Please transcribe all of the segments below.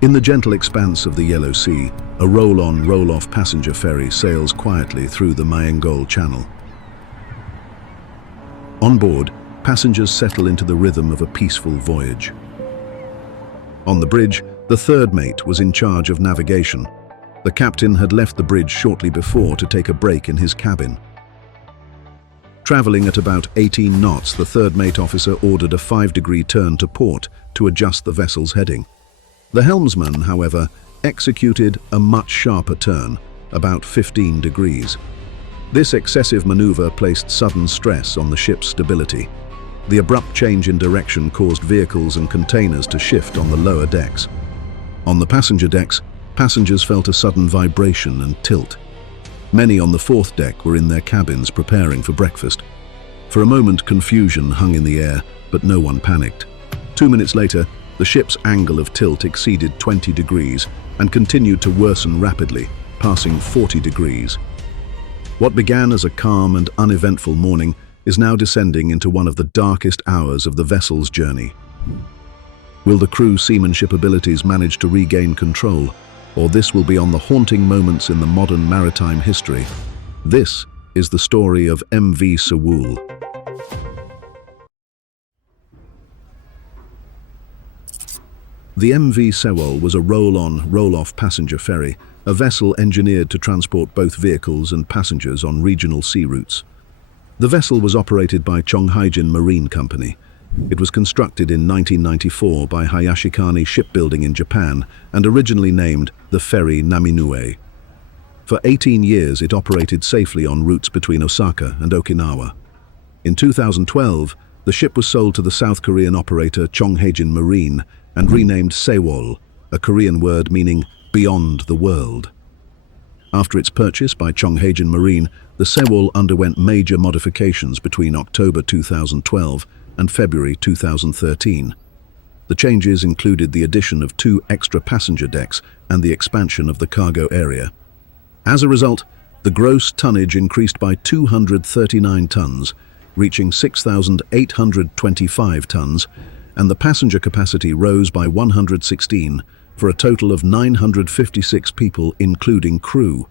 In the gentle expanse of the Yellow Sea, a roll-on, roll-off passenger ferry sails quietly through the Mayangol Channel. On board, passengers settle into the rhythm of a peaceful voyage. On the bridge, the third mate was in charge of navigation. The captain had left the bridge shortly before to take a break in his cabin. Traveling at about 18 knots, the third mate officer ordered a 5-degree turn to port to adjust the vessel's heading. The helmsman, however, executed a much sharper turn, about 15 degrees. This excessive maneuver placed sudden stress on the ship's stability. The abrupt change in direction caused vehicles and containers to shift on the lower decks. On the passenger decks, passengers felt a sudden vibration and tilt. Many on the fourth deck were in their cabins preparing for breakfast. For a moment, confusion hung in the air, but no one panicked. 2 minutes later, the ship's angle of tilt exceeded 20 degrees and continued to worsen rapidly, passing 40 degrees. What began as a calm and uneventful morning is now descending into one of the darkest hours of the vessel's journey. Will the crew's seamanship abilities manage to regain control, or this will be on the haunting moments in the modern maritime history? This is the story of MV Sewol. The MV Sewol was a roll-on, roll-off passenger ferry, a vessel engineered to transport both vehicles and passengers on regional sea routes. The vessel was operated by Chonghaejin Marine Company. It was constructed in 1994 by Hayashikane Shipbuilding in Japan and originally named the Ferry Naminue. For 18 years, it operated safely on routes between Osaka and Okinawa. In 2012, the ship was sold to the South Korean operator Chonghaejin Marine and renamed Sewol, a Korean word meaning beyond the world. After its purchase by Chonghaejin Marine, the Sewol underwent major modifications between October 2012 and February 2013. The changes included the addition of 2 extra passenger decks and the expansion of the cargo area. As a result, the gross tonnage increased by 239 tons, reaching 6,825 tons, and the passenger capacity rose by 116, for a total of 956 people, including crew.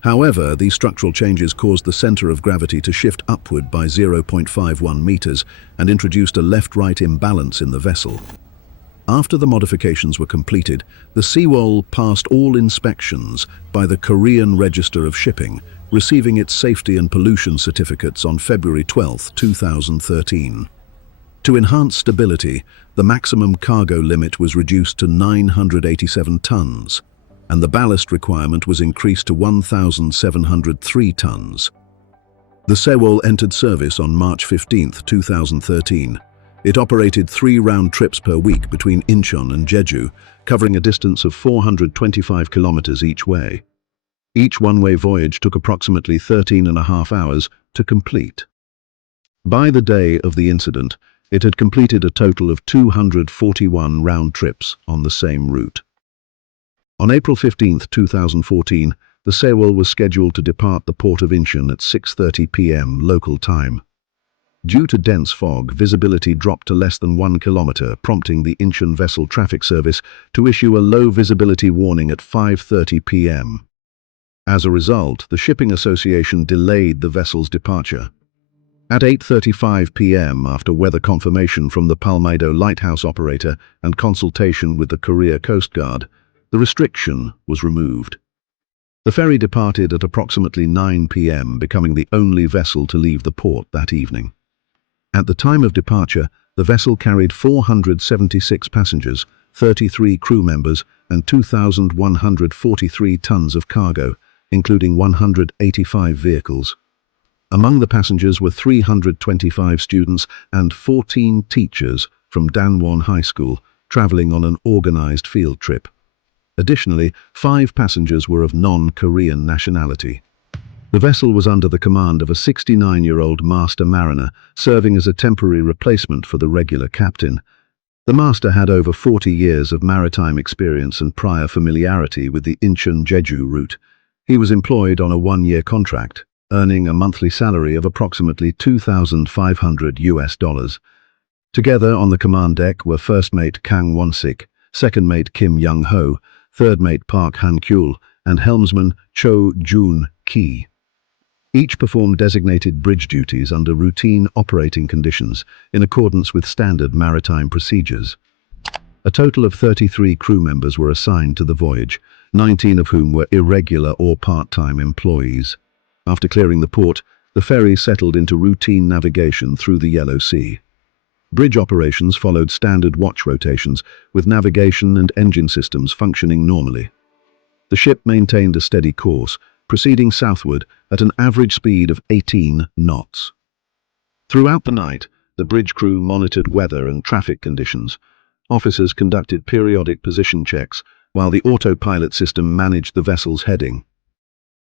However, these structural changes caused the center of gravity to shift upward by 0.51 meters and introduced a left-right imbalance in the vessel. After the modifications were completed, the Sewol passed all inspections by the Korean Register of Shipping, receiving its safety and pollution certificates on February 12, 2013. To enhance stability, the maximum cargo limit was reduced to 987 tons, and the ballast requirement was increased to 1,703 tons. The Sewol entered service on March 15, 2013. It operated 3 round trips per week between Incheon and Jeju, covering a distance of 425 kilometers each way. Each one-way voyage took approximately 13.5 hours to complete. By the day of the incident, it had completed a total of 241 round trips on the same route. On April 15, 2014, the Sewol was scheduled to depart the port of Incheon at 6:30 p.m. local time. Due to dense fog, visibility dropped to less than 1 kilometer, prompting the Incheon Vessel Traffic Service to issue a low visibility warning at 5:30 p.m. As a result, the Shipping Association delayed the vessel's departure. At 8:35 p.m., after weather confirmation from the Palmeido lighthouse operator and consultation with the Korea Coast Guard, the restriction was removed. The ferry departed at approximately 9 p.m., becoming the only vessel to leave the port that evening. At the time of departure, the vessel carried 476 passengers, 33 crew members, and 2,143 tons of cargo, including 185 vehicles. Among the passengers were 325 students and 14 teachers from Danwon High School, traveling on an organized field trip. Additionally, 5 passengers were of non-Korean nationality. The vessel was under the command of a 69-year-old master mariner, serving as a temporary replacement for the regular captain. The master had over 40 years of maritime experience and prior familiarity with the Incheon-Jeju route. He was employed on a 1-year contract, earning a monthly salary of approximately $2,500 US. Together on the command deck were First Mate Kang Won-sik, second mate Kim Young-ho, third mate Park Han-kyul, and helmsman Cho Joon-ki. Each performed designated bridge duties under routine operating conditions in accordance with standard maritime procedures. A total of 33 crew members were assigned to the voyage, 19 of whom were irregular or part-time employees. After clearing the port, the ferry settled into routine navigation through the Yellow Sea. Bridge operations followed standard watch rotations, with navigation and engine systems functioning normally. The ship maintained a steady course, proceeding southward at an average speed of 18 knots. Throughout the night, the bridge crew monitored weather and traffic conditions. Officers conducted periodic position checks, while the autopilot system managed the vessel's heading.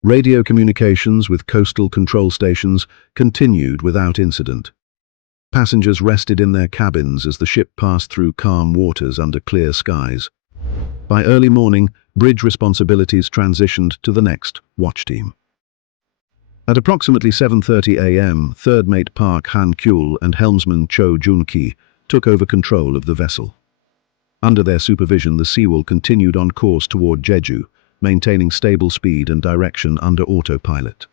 Radio communications with coastal control stations continued without incident. Passengers rested in their cabins as the ship passed through calm waters under clear skies. By early morning, bridge responsibilities transitioned to the next watch team. At approximately 7:30 a.m., third mate Park Han-kyul and helmsman Cho Joon-ki took over control of the vessel. Under their supervision, the Sewol continued on course toward Jeju, maintaining stable speed and direction under autopilot.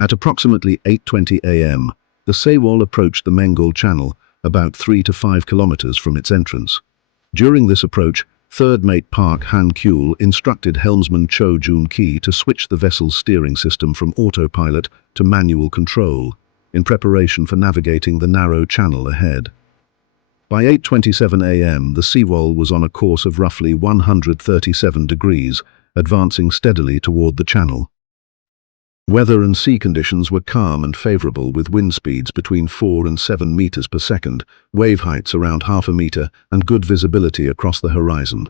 At approximately 8:20 a.m., the Sewol approached the Bengal Channel, about 3 to 5 kilometers from its entrance. During this approach, third mate Park Han-kyul instructed helmsman Cho Joon-ki to switch the vessel's steering system from autopilot to manual control, in preparation for navigating the narrow channel ahead. By 8:27 a.m., the Sewol was on a course of roughly 137 degrees, advancing steadily toward the channel. Weather and sea conditions were calm and favorable, with wind speeds between 4 and 7 meters per second, wave heights around half a meter, and good visibility across the horizon.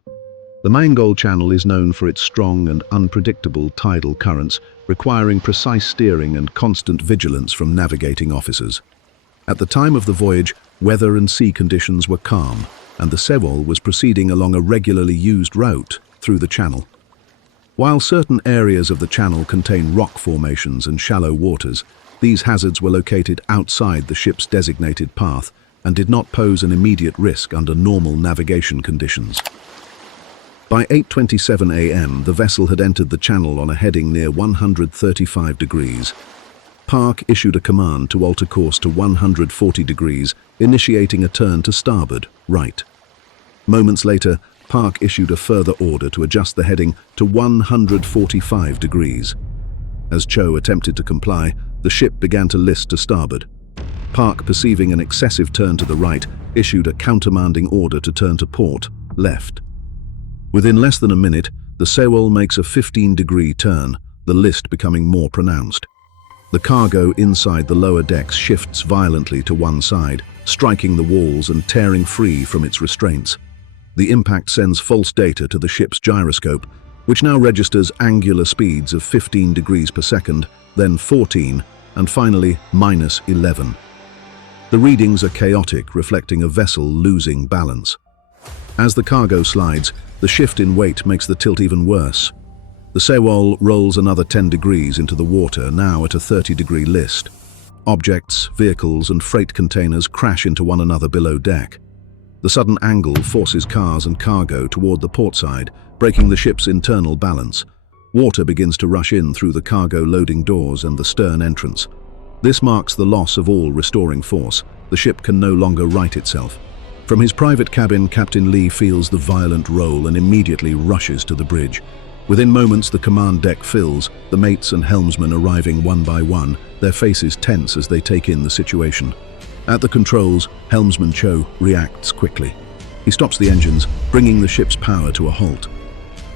The Bengal Channel is known for its strong and unpredictable tidal currents, requiring precise steering and constant vigilance from navigating officers. At the time of the voyage, weather and sea conditions were calm, and the Sewol was proceeding along a regularly used route through the channel. While certain areas of the channel contain rock formations and shallow waters, these hazards were located outside the ship's designated path and did not pose an immediate risk under normal navigation conditions. By 8:27 a.m., the vessel had entered the channel on a heading near 135 degrees. Park issued a command to alter course to 140 degrees, initiating a turn to starboard, right. Moments later, Park issued a further order to adjust the heading to 145 degrees. As Cho attempted to comply, the ship began to list to starboard. Park, perceiving an excessive turn to the right, issued a countermanding order to turn to port, left. Within less than a minute, the Sewol makes a 15-degree turn, the list becoming more pronounced. The cargo inside the lower decks shifts violently to one side, striking the walls and tearing free from its restraints. The impact sends false data to the ship's gyroscope, which now registers angular speeds of 15 degrees per second, then 14, and finally -11. The readings are chaotic, reflecting a vessel losing balance. As the cargo slides, the shift in weight makes the tilt even worse. The Sewol rolls another 10 degrees into the water, now at a 30-degree list. Objects, vehicles, and freight containers crash into one another below deck. The sudden angle forces cars and cargo toward the port side, breaking the ship's internal balance. Water begins to rush in through the cargo loading doors and the stern entrance. This marks the loss of all restoring force. The ship can no longer right itself. From his private cabin, Captain Lee feels the violent roll and immediately rushes to the bridge. Within moments, the command deck fills, the mates and helmsmen arriving one by one, their faces tense as they take in the situation. At the controls, helmsman Cho reacts quickly. He stops the engines, bringing the ship's power to a halt.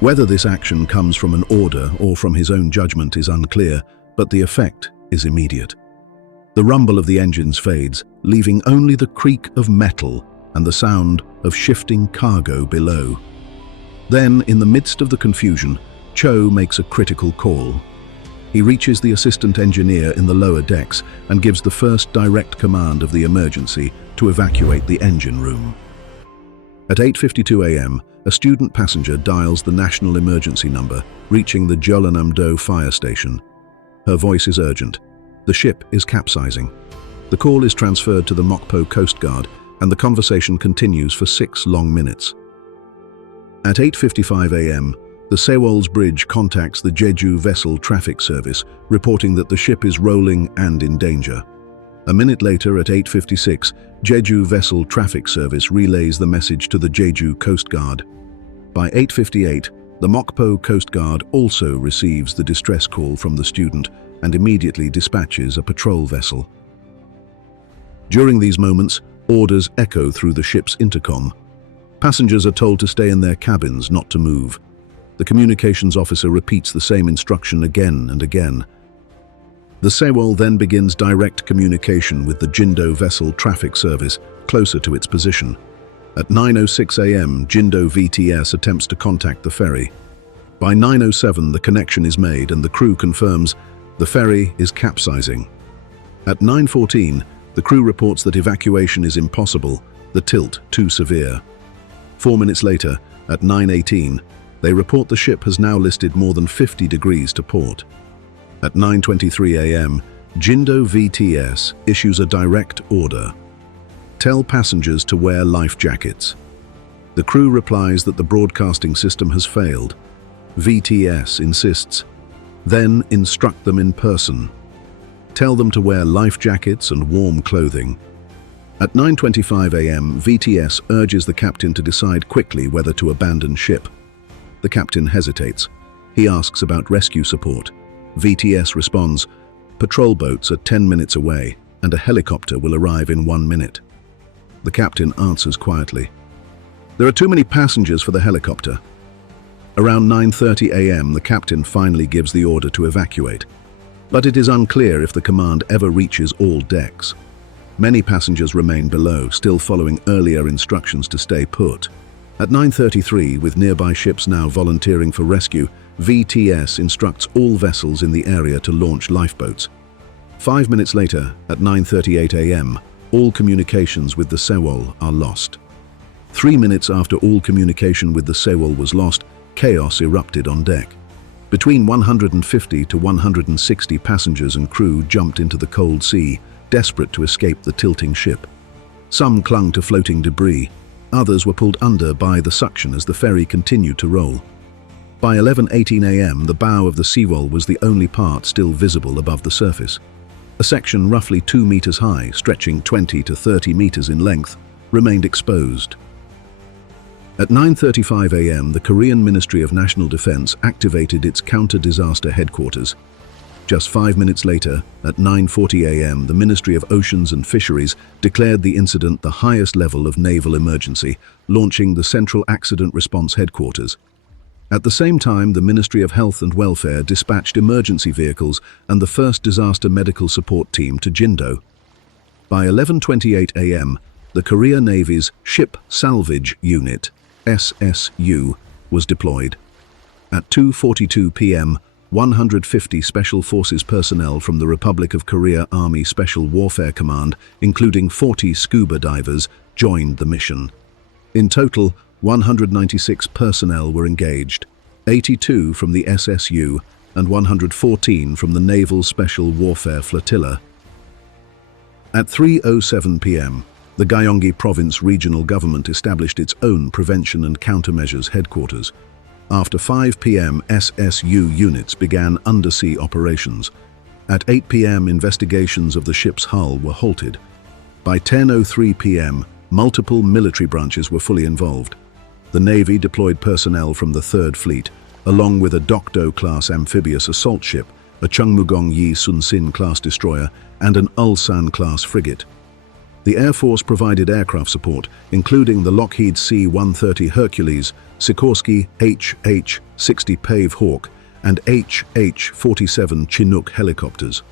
Whether this action comes from an order or from his own judgment is unclear, but the effect is immediate. The rumble of the engines fades, leaving only the creak of metal and the sound of shifting cargo below. Then, in the midst of the confusion, Cho makes a critical call. He reaches the assistant engineer in the lower decks and gives the first direct command of the emergency to evacuate the engine room. At 8:52 a.m., a student passenger dials the national emergency number, reaching the Jeollanam-do fire station. Her voice is urgent. The ship is capsizing. The call is transferred to the Mokpo Coast Guard, and the conversation continues for 6 long minutes. At 8:55 a.m., the Sewol's bridge contacts the Jeju Vessel Traffic Service, reporting that the ship is rolling and in danger. A minute later, at 8:56, Jeju Vessel Traffic Service relays the message to the Jeju Coast Guard. By 8:58, the Mokpo Coast Guard also receives the distress call from the student and immediately dispatches a patrol vessel. During these moments, orders echo through the ship's intercom. Passengers are told to stay in their cabins, not to move. The communications officer repeats the same instruction again and again. The Sewol then begins direct communication with the Jindo Vessel Traffic Service, closer to its position. At 9:06 a.m., Jindo VTS attempts to contact the ferry. By 9:07, the connection is made and the crew confirms the ferry is capsizing. At 9:14, the crew reports that evacuation is impossible, the tilt too severe. 4 minutes later, at 9:18, they report the ship has now listed more than 50 degrees to port. At 9:23 a.m., Jindo VTS issues a direct order. Tell passengers to wear life jackets. The crew replies that the broadcasting system has failed. VTS insists, then instruct them in person. Tell them to wear life jackets and warm clothing. At 9:25 a.m., VTS urges the captain to decide quickly whether to abandon ship. The captain hesitates. He asks about rescue support. VTS responds, patrol boats are 10 minutes away and a helicopter will arrive in 1 minute. The captain answers quietly, there are too many passengers for the helicopter. Around 9:30 a.m., the captain finally gives the order to evacuate, but it is unclear if the command ever reaches all decks. Many passengers remain below, still following earlier instructions to stay put. At 9:33, with nearby ships now volunteering for rescue, VTS instructs all vessels in the area to launch lifeboats. 5 minutes later, at 9:38 a.m., all communications with the Sewol are lost. 3 minutes after all communication with the Sewol was lost, chaos erupted on deck. Between 150 to 160 passengers and crew jumped into the cold sea, desperate to escape the tilting ship. Some clung to floating debris, others were pulled under by the suction as the ferry continued to roll. By 11:18 a.m., the bow of the Sewol was the only part still visible above the surface. A section roughly 2 meters high, stretching 20 to 30 meters in length, remained exposed. At 9:35 a.m., the Korean Ministry of National Defense activated its counter-disaster headquarters. Just 5 minutes later, at 9:40 a.m., the Ministry of Oceans and Fisheries declared the incident the highest level of naval emergency, launching the Central Accident Response Headquarters. At the same time, the Ministry of Health and Welfare dispatched emergency vehicles and the first disaster medical support team to Jindo. By 11:28 a.m., the Korea Navy's Ship Salvage Unit, SSU, was deployed. At 2:42 p.m., 150 Special Forces personnel from the Republic of Korea Army Special Warfare Command, including 40 scuba divers, joined the mission. In total, 196 personnel were engaged, 82 from the SSU and 114 from the Naval Special Warfare Flotilla. At 3:07 p.m., the Gyeonggi Province Regional Government established its own prevention and countermeasures headquarters. After 5 p.m., SSU units began undersea operations. At 8 p.m., investigations of the ship's hull were halted. By 10:03 p.m., multiple military branches were fully involved. The Navy deployed personnel from the 3rd Fleet, along with a Dokdo-class amphibious assault ship, a Chungmugong-Yi Sun-Sin-class destroyer, and an Ulsan-class frigate. The Air Force provided aircraft support, including the Lockheed C-130 Hercules, Sikorsky HH-60 Pave Hawk, and HH-47 Chinook helicopters.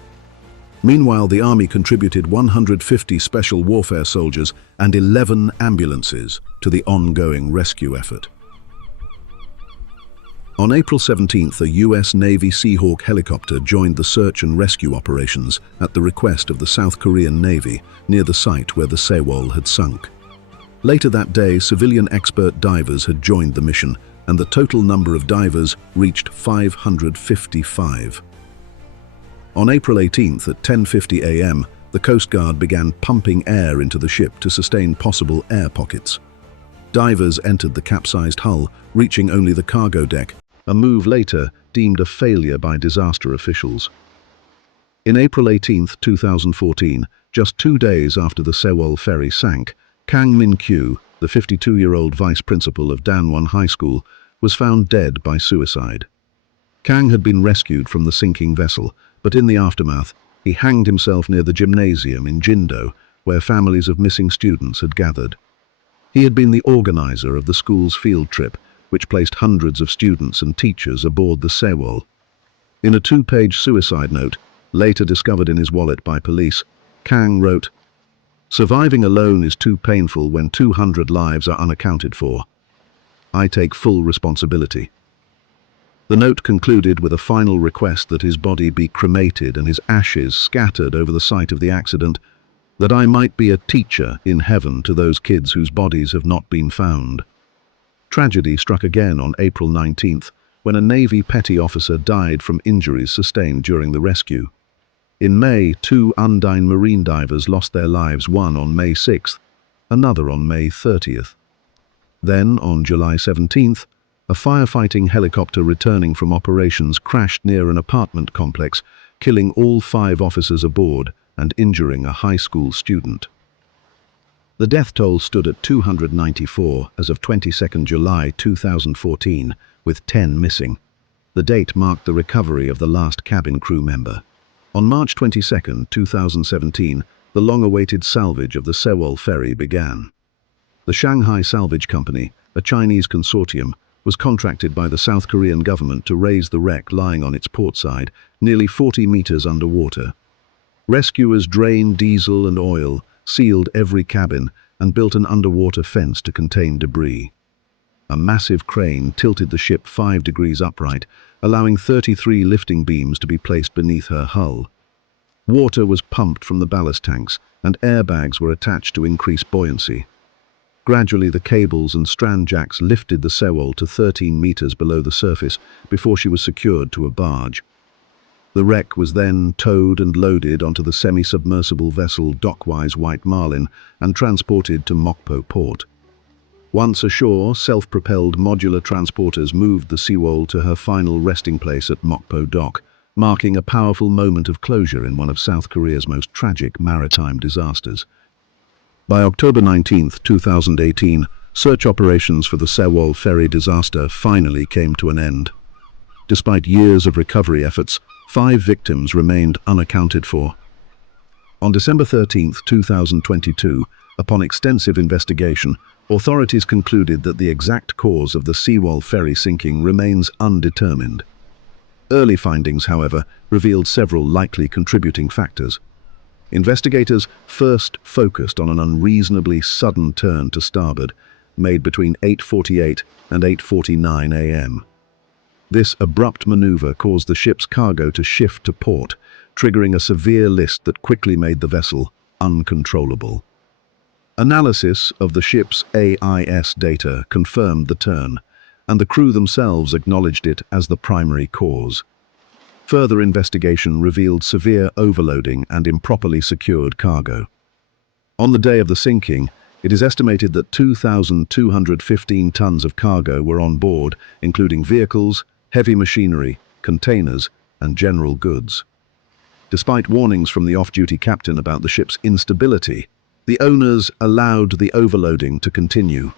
Meanwhile, the Army contributed 150 special warfare soldiers and 11 ambulances to the ongoing rescue effort. On April 17th, a U.S. Navy Seahawk helicopter joined the search and rescue operations at the request of the South Korean Navy near the site where the Sewol had sunk. Later that day, civilian expert divers had joined the mission, and the total number of divers reached 555. On April 18th at 10:50 a.m., the Coast Guard began pumping air into the ship to sustain possible air pockets. Divers entered the capsized hull, reaching only the cargo deck, a move later deemed a failure by disaster officials. In April 18, 2014, just 2 days after the Sewol ferry sank, Kang Min-kyu, the 52-year-old vice principal of Danwon High School, was found dead by suicide. Kang had been rescued from the sinking vessel, but in the aftermath, he hanged himself near the gymnasium in Jindo, where families of missing students had gathered. He had been the organizer of the school's field trip, which placed hundreds of students and teachers aboard the Sewol. In a 2-page suicide note, later discovered in his wallet by police, Kang wrote, "Surviving alone is too painful when 200 lives are unaccounted for. I take full responsibility." The note concluded with a final request that his body be cremated and his ashes scattered over the site of the accident, that I might be a teacher in heaven to those kids whose bodies have not been found. Tragedy struck again on April 19th, when a Navy petty officer died from injuries sustained during the rescue. In May, 2 Undine marine divers lost their lives, one on May 6th, another on May 30th. Then, on July 17th, a firefighting helicopter returning from operations crashed near an apartment complex, killing all 5 officers aboard and injuring a high school student. The death toll stood at 294 as of 22 July 2014, with 10 missing. The date marked the recovery of the last cabin crew member. On March 22, 2017, the long-awaited salvage of the Sewol ferry began. The Shanghai Salvage Company, a Chinese consortium, was contracted by the South Korean government to raise the wreck lying on its port side, nearly 40 meters underwater. Rescuers drained diesel and oil, sealed every cabin, and built an underwater fence to contain debris. A massive crane tilted the ship 5 degrees upright, allowing 33 lifting beams to be placed beneath her hull. Water was pumped from the ballast tanks, and airbags were attached to increase buoyancy. Gradually, the cables and strand jacks lifted the Sewol to 13 meters below the surface before she was secured to a barge. The wreck was then towed and loaded onto the semi-submersible vessel Dockwise White Marlin and transported to Mokpo port. Once ashore, self-propelled modular transporters moved the Sewol to her final resting place at Mokpo Dock, marking a powerful moment of closure in one of South Korea's most tragic maritime disasters. By October 19, 2018, search operations for the Sewol ferry disaster finally came to an end. Despite years of recovery efforts, 5 victims remained unaccounted for. On December 13, 2022, upon extensive investigation, authorities concluded that the exact cause of the Sewol ferry sinking remains undetermined. Early findings, however, revealed several likely contributing factors. Investigators first focused on an unreasonably sudden turn to starboard, made between 8:48 and 8:49 a.m. This abrupt maneuver caused the ship's cargo to shift to port, triggering a severe list that quickly made the vessel uncontrollable. Analysis of the ship's AIS data confirmed the turn, and the crew themselves acknowledged it as the primary cause. Further investigation revealed severe overloading and improperly secured cargo. On the day of the sinking, it is estimated that 2,215 tons of cargo were on board, including vehicles, heavy machinery, containers, and general goods. Despite warnings from the off-duty captain about the ship's instability, the owners allowed the overloading to continue.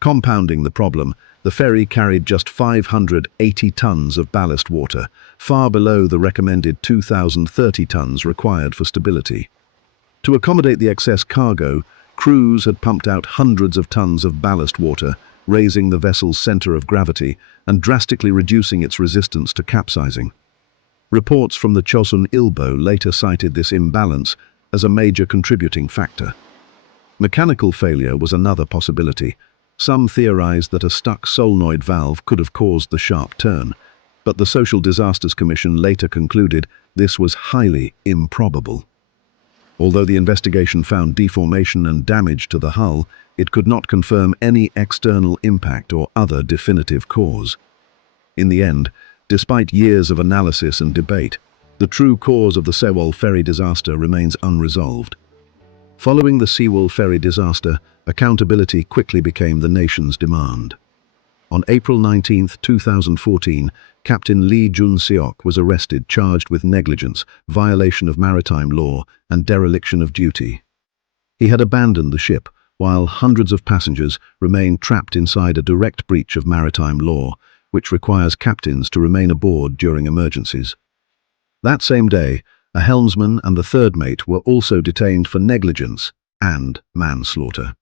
Compounding the problem, the ferry carried just 580 tons of ballast water, far below the recommended 2,030 tons required for stability. To accommodate the excess cargo, crews had pumped out hundreds of tons of ballast water, raising the vessel's center of gravity and drastically reducing its resistance to capsizing. Reports from the Chosun Ilbo later cited this imbalance as a major contributing factor. Mechanical failure was another possibility. Some theorized that a stuck solenoid valve could have caused the sharp turn, but the Social Disasters Commission later concluded this was highly improbable. Although the investigation found deformation and damage to the hull, it could not confirm any external impact or other definitive cause. In the end, despite years of analysis and debate, the true cause of the Sewol ferry disaster remains unresolved. Following the Sewol ferry disaster, accountability quickly became the nation's demand. On April 19, 2014, Captain Lee Jun-seok was arrested, charged with negligence, violation of maritime law, and dereliction of duty. He had abandoned the ship, while hundreds of passengers remained trapped inside a direct breach of maritime law, which requires captains to remain aboard during emergencies. That same day, a helmsman and the third mate were also detained for negligence and manslaughter.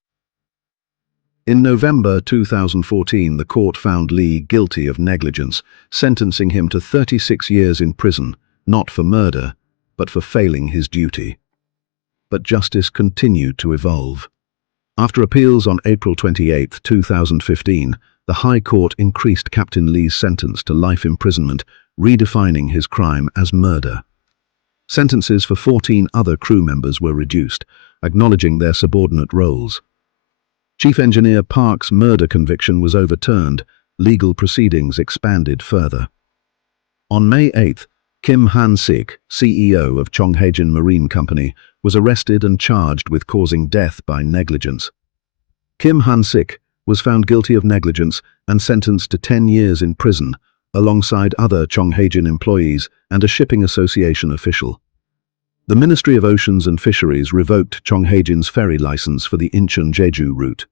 In November 2014, the court found Lee guilty of negligence, sentencing him to 36 years in prison, not for murder, but for failing his duty. But justice continued to evolve. After appeals on April 28, 2015, the High Court increased Captain Lee's sentence to life imprisonment, redefining his crime as murder. Sentences for 14 other crew members were reduced, acknowledging their subordinate roles. Chief Engineer Park's murder conviction was overturned, legal proceedings expanded further. On May 8, Kim Han-sik, CEO of Chonghaejin Marine Company, was arrested and charged with causing death by negligence. Kim Han-sik was found guilty of negligence and sentenced to 10 years in prison, alongside other Chonghaejin employees and a shipping association official. The Ministry of Oceans and Fisheries revoked Chonghaejin's ferry license for the Incheon-Jeju route.